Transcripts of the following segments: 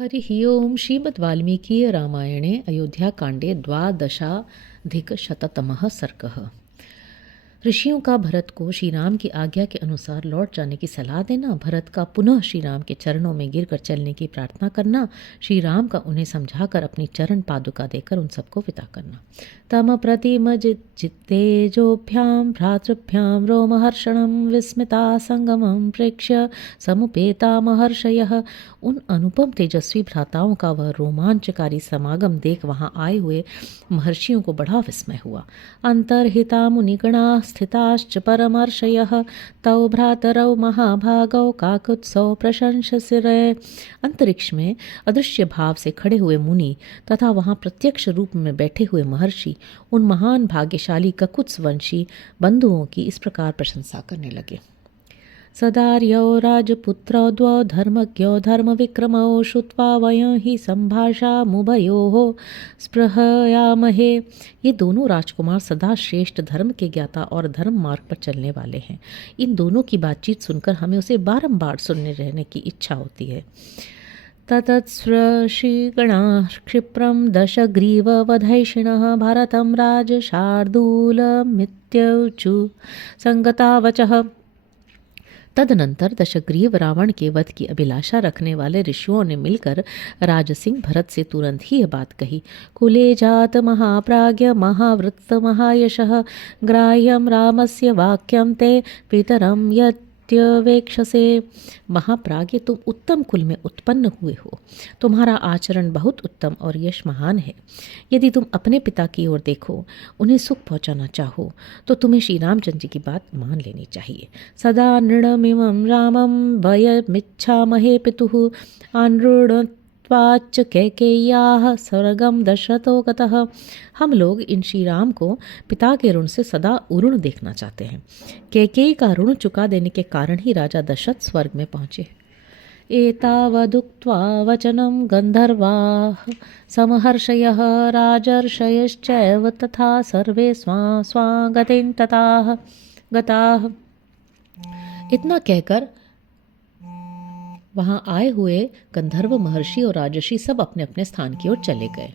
हरिः ओं श्रीमद्वाल्मीकीरामायणे अयोध्याकाण्डे द्वादशाधिकशततमः सर्गः। ऋषियों का भरत को श्री राम की आज्ञा के अनुसार लौट जाने की सलाह देना, भरत का पुनः श्री राम के चरणों में गिरकर चलने की प्रार्थना करना, श्री राम का उन्हें समझाकर अपनी चरण पादुका देकर उन सबको विदा करना। तम प्रतिम जित्तेजोभ्यां भ्रातृभ्यां रोमहर्षणं विस्मिता संगमं प्रेक्ष्य समुपेता महर्षयः। उन अनुपम तेजस्वी भ्राताओं का वह रोमांचकारी समागम देख वहां आए हुए महर्षियों को बड़ा विस्मय हुआ। अंतर्हिता मुनिगणा स्थिताश्च परमर्षयः तौ भ्रातरौ महाभागौ काकुत्सौ प्रशंससिरे। अंतरिक्ष में अदृश्य भाव से खड़े हुए मुनि तथा वहां प्रत्यक्ष रूप में बैठे हुए महर्षि उन महान भाग्यशाली ककुत्सवंशी बंधुओं की इस प्रकार प्रशंसा करने लगे। सदार्यौ राजपुत्रौ द्वौ धर्मज्ञौ धर्मविक्रमौ श्रुत्वा वयं हि सम्भाषामुभयोः स्पृहयामहे। ये दोनों राजकुमार सदा श्रेष्ठ धर्म के ज्ञाता और धर्म मार्ग पर चलने वाले हैं। इन दोनों की बातचीत सुनकर हमें उसे बारंबार सुनने रहने की इच्छा होती है। ततस्पृशिगणाः क्षिप्रं दशग्रीववधैषिणः भारतं राजशार्दूलमित्युचु संगतावचः। तदनंतर दशग्रीव रावण के वध की अभिलाषा रखने वाले ऋषियों ने मिलकर राजसिंह भरत से तुरंत ही यह बात कही। कुले जात महाप्राज्ञ महावृत्त महायशः ग्राह्यं रामस्य वाक्यं ते पितरं यत्यवेक्षसे। महाप्राज्ञ, तुम उत्तम कुल में उत्पन्न हुए हो, तुम्हारा आचरण बहुत उत्तम और यश महान है। यदि तुम अपने पिता की ओर देखो, उन्हें सुख पहुंचाना चाहो, तो तुम्हें श्री रामचंद्र जी की बात मान लेनी चाहिए। सदा नृणमिमं रामं वयमिच्छामहे पितुः अनुरुणत्वाच्च कैकेय्याः स्वर्गं दशरथो गतः। हम लोग इन श्री राम को पिता के ऋण से सदा उऋण देखना चाहते हैं। कैकेयी का ऋण चुका देने के कारण ही राजा दशरथ स्वर्ग में पहुँचे। एतावदुक्त्वा वचनं गन्धर्वाः समहर्षयः राजर्षयश्चैव तथा सर्वे स्वागतेन तताः गताः। इतना कहकर वहां आए हुए गंधर्व महर्षि और राजर्षि सब अपने अपने स्थान की ओर चले गए।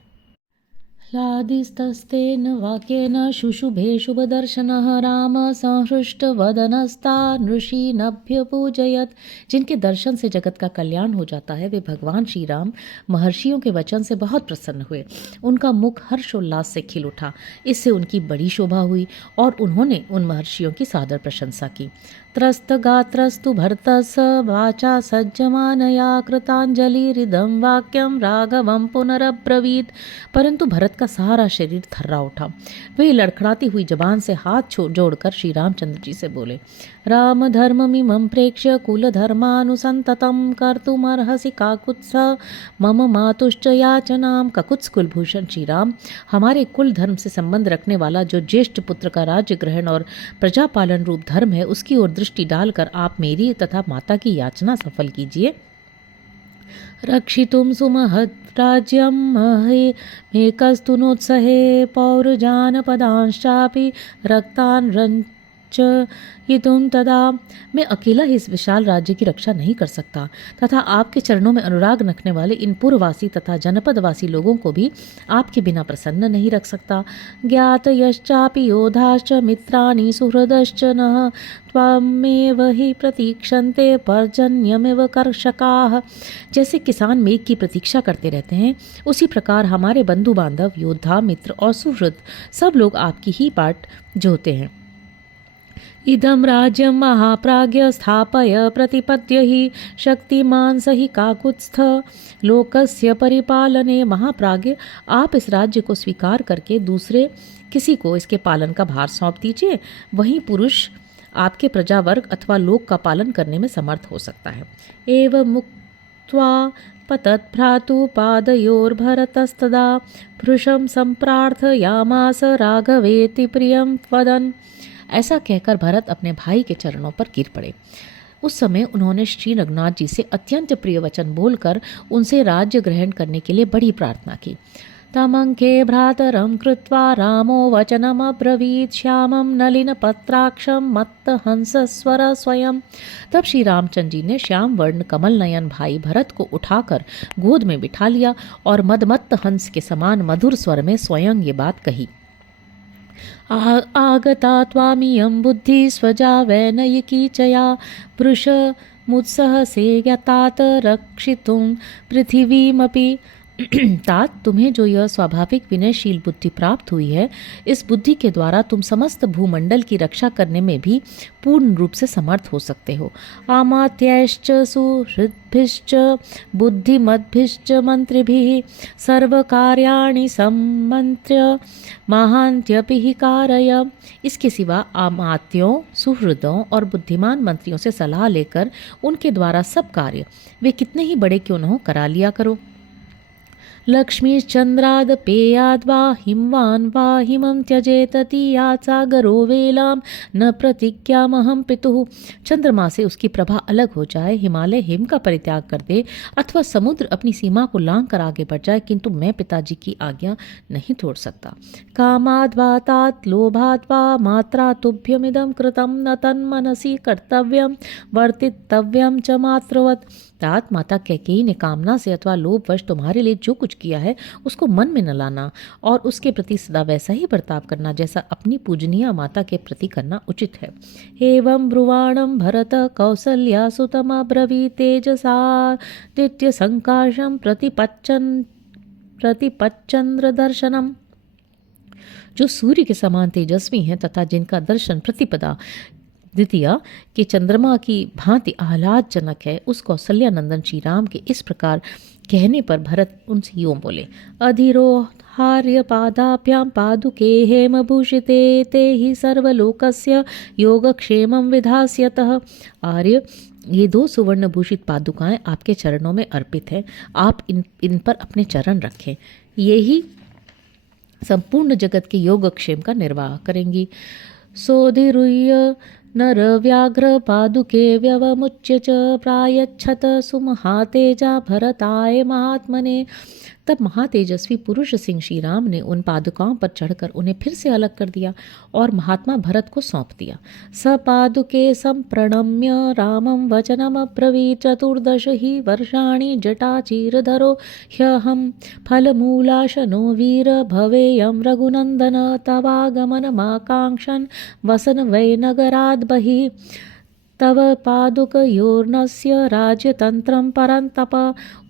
लादिस्तस्तेन वाक्येन शुशुभे शुभदर्शनः राम संहृष्टवदनस्ता नृषीनभ्यपूजयत्। जिनके दर्शन से जगत का कल्याण हो जाता है, वे भगवान श्री राम महर्षियों के वचन से बहुत प्रसन्न हुए। उनका मुख हर्षोल्लास से खिल उठा। इससे उनकी बड़ी शोभा हुई और उन्होंने उन महर्षियों की सादर प्रशंसा की। त्रस्तगात्रस्तु भरतस्य वाचा सज्जमानया कृतांजलिरिदं वाक्यं राघवं पुनरब्रवीत्। परंतु भरत का सारा शरीर थर्रा उठा। वे लड़खड़ाती हुई जबान से हाथ जोड़कर श्री रामचंद्र जी से बोले, राम धर्ममिमं प्रेक्ष्य कुल धर्मानुसंततं कर्तुमर्हसि काकुत्स मम मातुश्च याचनाम। ककुत्स कुलभूषण श्री राम, हमारे कुल धर्म से संबंध रखने वाला जो ज्येष्ठ पुत्र का राज्य ग्रहण और प्रजा पालन रूप धर्म है, उसकी ओर दृष्टि डालकर आप मेरी तथा माता की याचना सफल कीजिए। रक्षितुं सुमहत् राज्यं मेकस्तु नोत्सहे पौरजानपदांश्चापि रक्तान् रञ्चयितुं तदा। मैं अकेला ही इस विशाल राज्य की रक्षा नहीं कर सकता तथा आपके चरणों में अनुराग रखने वाले इन पुरवासी तथा जनपदवासी लोगों को भी आपके बिना प्रसन्न नहीं रख सकता। ज्ञात यश्चापि योधाश्च मित्राणि सुहृदश्च नः त्वामेव हि प्रतीक्षन्ते पर्जन्यमेव कर्षकाः। जैसे किसान मेघ की प्रतीक्षा करते रहते हैं, उसी प्रकार हमारे बंधु बांधव, योद्धा, मित्र और सुहृद सब लोग आपकी ही बाट जोहते हैं। इदं राज्यं महाप्राज्ञ स्थापय प्रतिपद्य हि शक्तिमान सहि काकुत्स्थ लोकस्य परिपालने। महाप्राज्ञ, आप इस राज्य को स्वीकार करके दूसरे किसी को इसके पालन का भार सौंप दीजिए। वहीं पुरुष आपके प्रजावर्ग अथवा लोक का पालन करने में समर्थ हो सकता है। एवं मुक्त्वा पतत् भ्रातुपादयोर्भरतस्तदा भृशं सम्प्रार्थयामास राघवेति प्रियं वदन्। ऐसा कहकर भरत अपने भाई के चरणों पर गिर पड़े। उस समय उन्होंने श्री रघुनाथ जी से अत्यंत प्रिय वचन बोलकर उनसे राज्य ग्रहण करने के लिए बड़ी प्रार्थना की। तमङ्के भ्रातरं कृत्वा रामो वचनमब्रवीत् श्यामं नलिनपत्राक्षं मत्तहंसस्वर स्वयं। तब श्री रामचंद्र जी ने श्याम वर्ण कमल नयन भाई भरत को उठाकर गोद में बिठा लिया और मदमत्त हंस के समान मधुर स्वर में स्वयं ये बात कही। आगता त्वामियं बुद्धि स्वजा वैनयिकी चया पुरुष मुत्सह से यतात रक्षितुं पृथिवीमपि। तात, तुम्हें जो यह स्वाभाविक विनयशील बुद्धि प्राप्त हुई है, इस बुद्धि के द्वारा तुम समस्त भूमंडल की रक्षा करने में भी पूर्ण रूप से समर्थ हो सकते हो। आमात्यैश्च सुहृद्भिश्च बुद्धिमद्भिश्च मंत्रिभिः सर्वकार्याणि सम्मन्त्र्य महान्त्यपि हि कारय। इसके सिवा आमात्यों, सुहृदों और बुद्धिमान मंत्रियों से सलाह लेकर उनके द्वारा सब कार्य, वे कितने ही बड़े क्यों न हो, करा लिया करो। लक्ष्मीश्चन्द्रादपेयाद् वा हिमवान् वा हिमं त्यजेत तीयात् सागरो वेलां न प्रतिज्ञामहं पितुः। चंद्रमा से उसकी प्रभा अलग हो जाए, हिमालय हिम का परित्याग कर दे, अथवा समुद्र अपनी सीमा को लांघ कर आगे बढ़ जाए, किंतु मैं पिताजी की आज्ञा नहीं तोड़ सकता। कामाद् वा तात लोभाद् वा मात्रा तुभ्यमिदं कृतं न तन्मनसि कर्तव्यं वर्तितव्यं च मातृवत्। तात, माता कैकेयी ने कामना से अथवा लोभवश तुम्हारे लिए जो कुछ किया है उसको मन में न लाना और उसके प्रति सदा वैसा ही बर्ताव करना जैसा अपनी पूजनीय माता के प्रति करना उचित है। एवं ब्रुवाणं भरत कौसल्या सुतमब्रवीत् तेजसादित्य संकाशं प्रतिपच्चंद्र दर्शनम। जो सूर्य के समान तेजस्वी हैं तथा जिनका दर्शन प्रतिपदा द्वितीय के चंद्रमा की भांति आह्लादजनक है, उस कौसल्यानंदन श्री राम के इस प्रकार कहने पर भरत उनसे यूं बोले। अधिरोहार्य पादाभ्यां पादुके हेमभूषिते ते ही सर्वलोकस्य योगक्षेमं विधास्यतः। आर्य, ये दो सुवर्ण भूषित पादुकाएं आपके चरणों में अर्पित है, आप इन पर अपने चरण रखें, ये ही संपूर्ण जगत के योगक्षेम का निर्वाह करेंगी। सोधिरुह्य नर व्याघ्र पादुके व्यवमुच्य च प्रायच्छत सुमहातेजा भरताय महात्मने। तब महातेजस्वी पुरुष सिंह श्री राम ने उन पादुकाओं पर चढ़कर उन्हें फिर से अलग कर दिया और महात्मा भरत को सौंप दिया। स पादुके संप्रणम्य रामं वचनमब्रवीत् चतुर्दश ही वर्षाणि जटाचीरधरो ह्यहं फलमूलाशनो वीर भवेयं रघुनंदन तवागमनमाकांक्षन् वसन वै नगराद् बहिः। तव पादुकयोर्नस्य राज्यतंत्रं परंतप।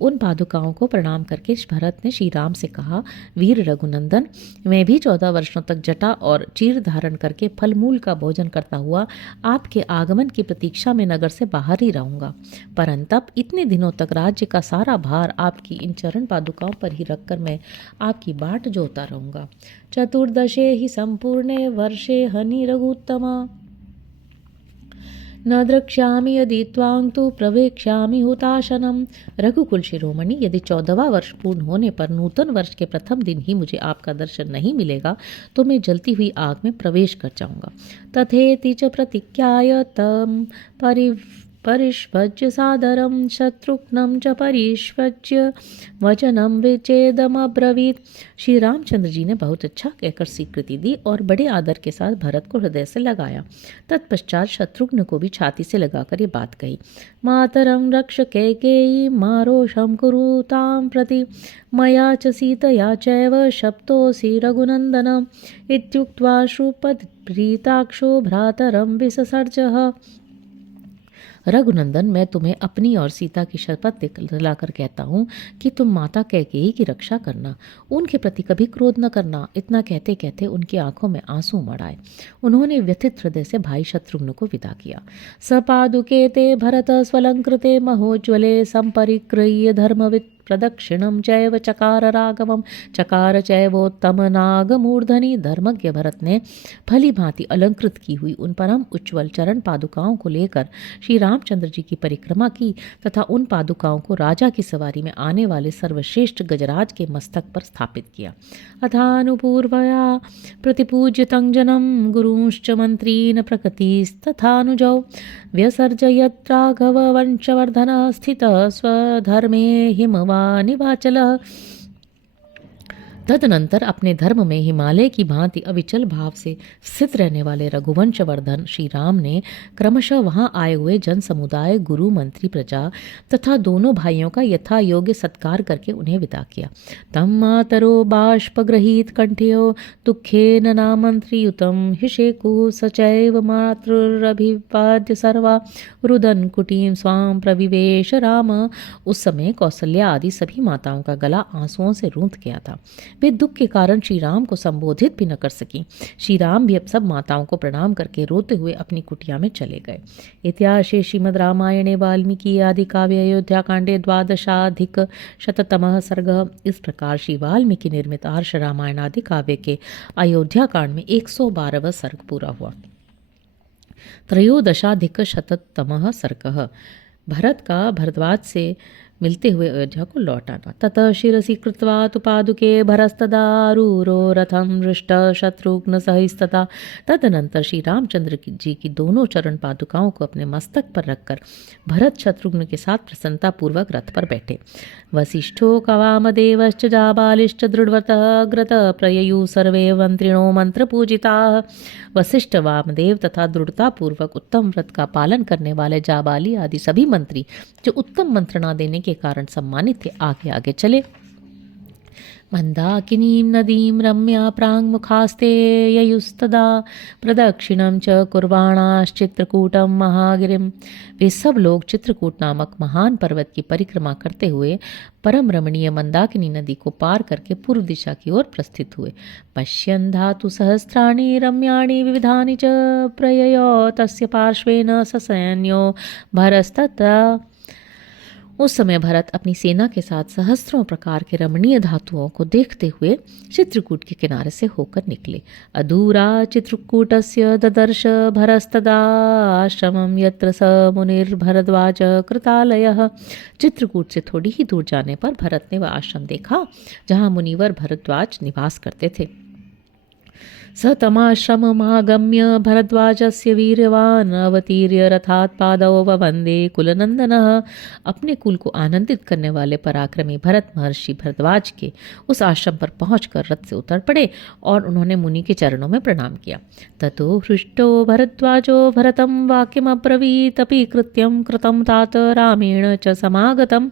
उन पादुकाओं को प्रणाम करके भरत ने श्री राम से कहा, वीर रघुनंदन, मैं भी 14 वर्षों तक जटा और चीर धारण करके फलमूल का भोजन करता हुआ आपके आगमन की प्रतीक्षा में नगर से बाहर ही रहूंगा। परंतप इतने दिनों तक राज्य का सारा भार आपकी इन चरण पादुकाओं पर ही रखकर मैं आपकी बाट जोता रहूंगा। चतुर्दशे ही संपूर्णे वर्षे हनि रघुत्तमा न द्रक्ष्यामि यदि त्वां तु प्रवेक्ष्यामि हुताशनम। रघुकुल शिरोमणि, यदि 14वां वर्ष पूर्ण होने पर नूतन वर्ष के प्रथम दिन ही मुझे आपका दर्शन नहीं मिलेगा तो मैं जलती हुई आग में प्रवेश कर जाऊंगा। तथेति च प्रतिज्ञाय तम परिष्वज्य सादरं शत्रुघ्नं च परिष्वज्य वचनं विच्छेदमब्रवीत्। श्री रामचंद्र जी ने बहुत अच्छा कहकर स्वीकृति दी और बड़े आदर के साथ भरत को हृदय से लगाया। तत्पश्चात शत्रुघ्न को भी छाती से लगाकर ये बात कही। मातरं रक्ष कैकेयी मारोषं कुरुतां प्रति मया च सीतया चैव शप्तोऽसि रघुनन्दन। इत्युक्त्वा श्रुपदप्रीताक्षो भ्रातरं विससर्जः। रघुनंदन, मैं तुम्हें अपनी और सीता की शपथ दिलाकर कहता हूँ कि तुम माता कैकेयी की रक्षा करना, उनके प्रति कभी क्रोध न करना। इतना कहते कहते उनकी आंखों में आंसू उमड़ आए। उन्होंने व्यथित हृदय से भाई शत्रुघ्न को विदा किया। सपादुके ते भरत स्वलंकृते महोज्वले संपरिक्रीय धर्मवित् प्रदक्षिणं चैव चकार राघवम चकार चैवोत्तम नागमूर्धनि। धर्मज्ञ भरत ने भली भांति अलंकृत की हुई उन परम उज्ज्वल चरण पादुकाओं को लेकर श्री रामचंद्र जी की परिक्रमा की तथा उन पादुकाओं को राजा की सवारी में आने वाले सर्वश्रेष्ठ गजराज के मस्तक पर स्थापित किया। अथानुपूर्वया प्रतिपूज्य तंजनम गुरुंश्च मंत्रीन् प्रकृतिस्तथानुजौ व्यसर्जयत् राघव वंशवर्धन स्थित स्वधर्मे हिमवा निवाचल। तदनंतर अपने धर्म में हिमालय की भांति अविचल भाव से स्थित रहने वाले रघुवंशवर्धन श्री राम ने क्रमशः वहां आए हुए जन समुदाय, गुरु, मंत्री, प्रजा तथा दोनों भाइयों का यथा योग्य सत्कार करके उन्हें विदा किया। तम मातरो बाष्पगृहीत कंठ्यो दुःखेन नामंत्रियुतम हिषेकु सचैव मातृरभिवाद्य सर्वा रुदन कुटीम स्वाम प्रविवेश राम। उस समय कौशल्या आदि सभी माताओं का गला आंसुओं से रूंध गया था। वे दुख के कारण श्री राम को संबोधित भी न कर सकी। श्री राम भी अब सब माताओं को प्रणाम करके रोते हुए अपनी कुटिया में चले गए। इतिहासे श्रीमद् रामायणे वाल्मीकि आदि काव्य अयोध्या कांडे 12अधिक-शततमः सर्गः। इस प्रकार श्री वाल्मीकि निर्मित आर्ष रामायण आदि काव्य के अयोध्या कांड में 112वां सर्ग पूरा हुआ। 13अधिक-शततमः सर्गः। भरत का भरद्वाज से मिलते हुए अयोध्या को लौट आना। ततः शिरसि कृत्वा तु पादुके भरस्तदारूरो रथम हृष्ट शत्रुघ्न सहिस्तथा। तदनंतर श्री रामचंद्र जी की दोनों चरण पादुकाओं को अपने मस्तक पर रखकर भरत शत्रुघ्न के साथ प्रसन्नता पूर्वक रथ पर बैठे। वसिष्ठो कवामदेवश्च जाबालिश्च दृढ़वतः अग्रत प्रययु सर्वे मंत्रिणो मंत्र पूजिता। वशिष्ठ, वामदेव तथा दृढ़ता पूर्वक उत्तम व्रत का पालन करने वाले जाबाली आदि सभी मंत्री जो उत्तम मंत्रणा देने के कारण सम्मानित थे, आगे आगे चले। मंदाकिनीं नदीं रम्या प्राङ्मुखास्ते ययुस्तदा प्रदक्षिणं च कुर्वाणाश्चित्रकूटं महागिरिम। वे सब लोग चित्रकूट नामक महान पर्वत की परिक्रमा करते हुए परम रमणीय मंदाकिनी नदी को पार करके पूर्व दिशा की ओर प्रस्थित हुए। पश्यन् धातु सहस्राणि रम्याणि विविधानि च प्रययो तस्य पार्श्वेन ससैन्यो भरस्तथा। उस समय भरत अपनी सेना के साथ सहस्त्रों प्रकार के रमणीय धातुओं को देखते हुए चित्रकूट के किनारे से होकर निकले। अधूरा चित्रकूटस्य ददर्श भरस्तदा आश्रमं यत्र स मुनिर्भरद्वाज कृतालयः। चित्रकूट से थोड़ी ही दूर जाने पर भरत ने वह आश्रम देखा जहाँ मुनिवर भरद्वाज निवास करते थे। स तमाश्रममागम्य भरद्वाजस्य वीर्यवान् अवतीर्य रथात् पादौ ववन्दे कुलनन्दनः। अपने कुल को आनंदित करने वाले पराक्रमी भरत महर्षि भरद्वाज के उस आश्रम पर पहुंचकर रथ से उतर पड़े और उन्होंने मुनि के चरणों में प्रणाम किया। ततो हृष्टो भरद्वाजो भरतं वाक्यमब्रवीत् अपि कृत्यं कृतं तात रामेण च समागतम्।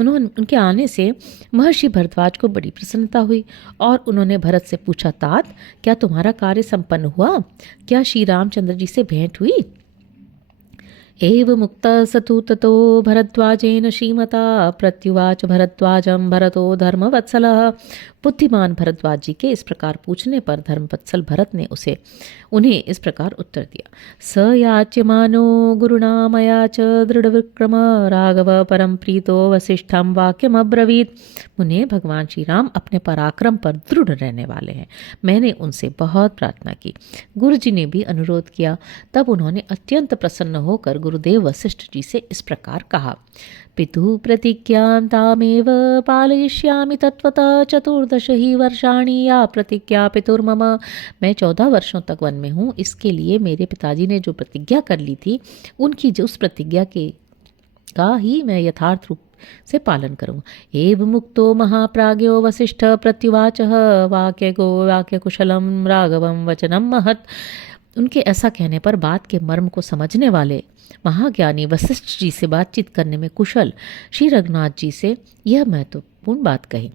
उनके आने से महर्षि भरद्वाज को बड़ी प्रसन्नता हुई और उन्होंने भरत से पूछा, तात, क्या तुम्हारा कार्य संपन्न हुआ? क्या श्री रामचंद्र जी से भेंट हुई? एव मुक्तः सतु ततो भरद्वाजेन श्रीमता प्रत्युवाच भरद्वाजं भरतो धर्मवत्सलः। बुद्धिमान भरद्वाज जी के इस प्रकार पूछने पर धर्मवत्सल भरत ने उन्हें इस प्रकार उत्तर दिया। स याच्यमानो गुरुणा मया च दृढ़विक्रम राघव परम प्रीतो वसिष्ठं वाक्यम अब्रवीत। मुने, भगवान श्री राम अपने पराक्रम पर दृढ़ रहने वाले हैं। मैंने उनसे बहुत प्रार्थना की। गुरु जी ने भी अनुरोध किया। तब उन्होंने अत्यंत प्रसन्न होकर गुरुदेव वशिष्ठ जी से इस प्रकार कहा। पितुः प्रतिज्ञां तामेव पालयिष्यामि तत्वतः 14 ही वर्षाणि या प्रतिज्ञा पितुर्मम। मैं 14 वर्षों तक वन में हूँ। इसके लिए मेरे पिताजी ने जो प्रतिज्ञा कर ली थी, उनकी जो उस प्रतिज्ञा का ही मैं यथार्थ रूप से पालन करूँ। एव मुक्तो महाप्राज्ञो वसिष्ठ प्रत्युवाचः वाक्य कुशलम राघवम वचनम महत्। उनके ऐसा कहने पर बात के मर्म को समझने वाले महाज्ञानी वशिष्ठ जी से बातचीत करने में कुशल श्री रघुनाथ जी से यह महत्वपूर्ण बात कही।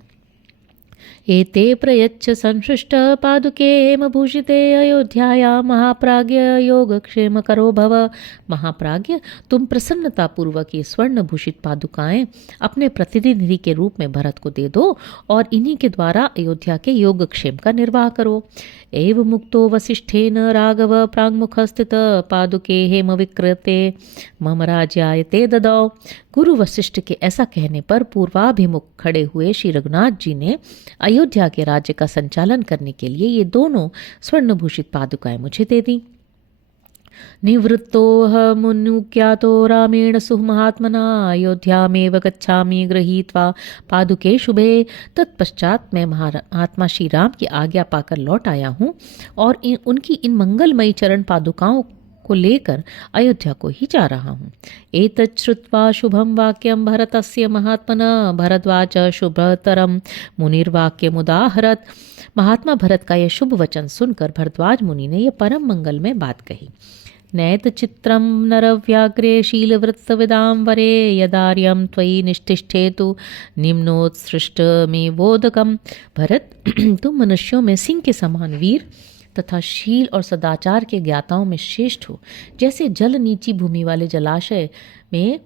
एते प्रयच्छ संसृष्ट पादुके हेमभूषिते अयोध्याया महाप्राज्ञ योगक्षेम करो भव। महाप्राज्ञ, तुम प्रसन्नता पूर्वक ये स्वर्ण भूषित पादुकाएं अपने प्रतिनिधि के रूप में भरत को दे दो और इन्हीं के द्वारा अयोध्या के योगक्षेम का निर्वाह करो। एव मुक्तो वसिष्ठेन राघव प्राङ्मुखस्थित पादुके हेम विक्रते मम राज्यायते ददौ। गुरु वशिष्ठ के ऐसा कहने पर पूर्वाभिमुख खड़े हुए श्री रघुनाथ जी ने अयोध्या के राज्य का संचालन करने के लिए ये दोनों स्वर्णभूषित पादुकाएं मुझे दे दी। निवृत्तोऽहमुनुज्ञातो रामेण सुमहात्मना अयोध्यामेव गच्छामि गृहीत्वा पादुके शुभे। तत्पश्चात मैं महात्मा श्री राम की आज्ञा पाकर लौट आया हूँ और उनकी इन मंगलमयी चरण पादुकाओं को लेकर अयोध्या को ही जा रहा हूँ। एतत् श्रुत्वा शुभम वाक्यम भरतस्य महात्मना भरद्वाज शुभतरम मुनिर्वाक्यमुदाहरत। महात्मा भरत का यह शुभ वचन सुनकर भरद्वाज मुनि ने यह परम मंगलमय बात कही। नैत चित्रम नरव्याग्रे शीलवृत्तविदां वरे यदार्यं त्वयि निष्ठिष्ठेतु निम्नोत्सृष्टमेवोदकम्। भरत, तुम मनुष्यों में सिंह के समान वीर तथा शील और सदाचार के ज्ञाताओं में श्रेष्ठ हो। जैसे जल नीची भूमि वाले जलाशय में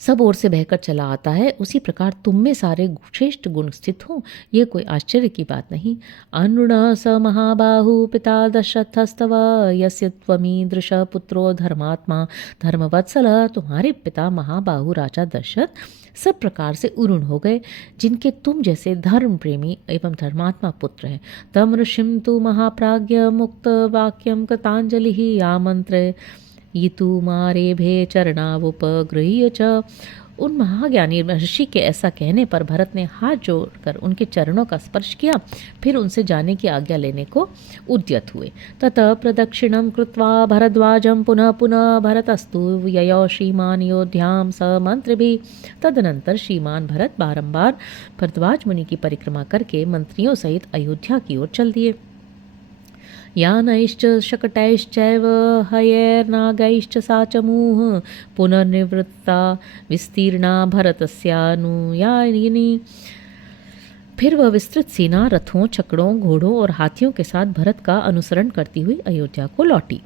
सब ओर से बहकर चला आता है, उसी प्रकार तुम में सारे श्रेष्ठ गुण स्थित हो। यह कोई आश्चर्य की बात नहीं। अनुण स महाबाहु पिता दशरथस्तव यस्य त्वमीदृश पुत्रो धर्मात्मा धर्मवत्सल। तुम्हारे पिता महाबाहु राजा दशरथ सब प्रकार से उरुण हो गए, जिनके तुम जैसे धर्म प्रेमी एवं धर्मात्मा पुत्र हैं। तम ऋषिम तु महाप्राज्ञ मुक्त वाक्यम कृतांजलि आमंत्र यितु मारेभे चरणावुपगृह्य च। उन महाज्ञानी ऋषि के ऐसा कहने पर भरत ने हाथ जोड़कर उनके चरणों का स्पर्श किया, फिर उनसे जाने की आज्ञा लेने को उद्यत हुए। ततः प्रदक्षिणं कृत्वा भरद्वाजं पुनः पुनः भरतस्तु ययौ श्रीमान योध्यां स मंत्रिभिः। तदनंतर श्रीमान भरत बारंबार भरद्वाज मुनि की परिक्रमा करके मंत्रियों सहित अयोध्या की ओर चल दिए। यानैश्च शकटैश्चैव हयैर्नागैश्च सा चमूः पुनर्निवृत्ता विस्तीर्णा भरतस्यानुयायिनी। फिर वह विस्तृत सेना रथों, छकड़ों, घोड़ों और हाथियों के साथ भरत का अनुसरण करती हुई अयोध्या को लौटी।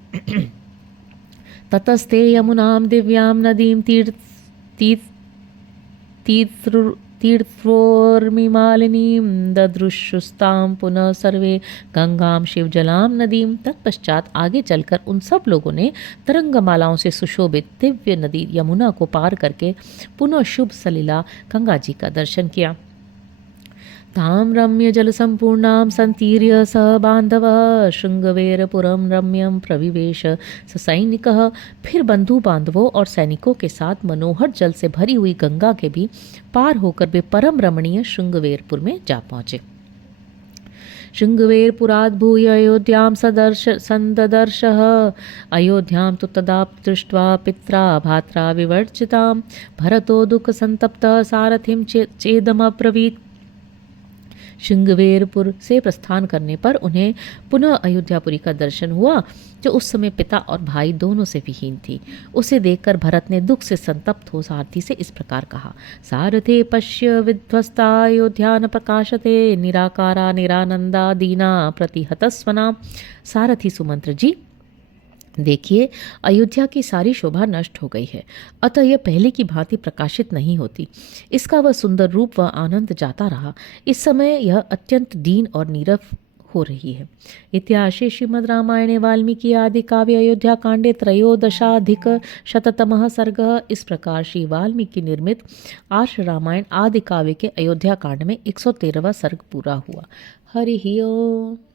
ततस्ते यमुनां दिव्यां नदीं तीर्थोर्मिमालिनीं ददृशुस्तां पुनः सर्वे गंगां शिवजलां नदीं। तत्पश्चात आगे चलकर उन सब लोगों ने तरंगमालाओं से सुशोभित दिव्य नदी यमुना को पार करके पुनः शुभ सलिला गंगा जी का दर्शन किया। तां रम्य जल संपूर्णां संतीर्य स बांधवः शृंगवेरपुरं रम्यं प्रविवेश ससैनिकः। फिर बंधु बांधवों और सैनिकों के साथ मनोहर जल से भरी हुई गंगा के भी पार होकर वे परम रमणीय शृंगवेरपुर में जा पहुँचे। शृंगवेरपुरात् भूय अयोध्यां संददर्शः। अयोध्यां तु तदा दृष्ट्वा पित्रा भात्रा विवर्जितां भरतो दुःख संतप्तः सारथिं चेदमब्रवीत्। शृंगवेरपुर से प्रस्थान करने पर उन्हें पुनः अयोध्यापुरी का दर्शन हुआ, जो उस समय पिता और भाई दोनों से विहीन थी। उसे देखकर भरत ने दुख से संतप्त हो सारथी से इस प्रकार कहा। सारथे पश्य विध्वस्ता अयोध्या न प्रकाशते निराकारा निरानंदा दीना प्रतिहतस्वना। सारथी सुमंत्र जी, देखिए, अयोध्या की सारी शोभा नष्ट हो गई है, अतः यह पहले की भांति प्रकाशित नहीं होती। इसका वह सुंदर रूप व आनंद जाता रहा। इस समय यह अत्यंत दीन और नीरव हो रही है। इतिहासे श्रीमद् रामायणे वाल्मीकि आदि काव्य अयोध्या कांडे 13-शततमः सर्गः। इस प्रकार श्री वाल्मीकि निर्मित आर्ष रामायण आदि काव्य के अयोध्या कांड में 113वां सर्ग पूरा हुआ। हरि ओम।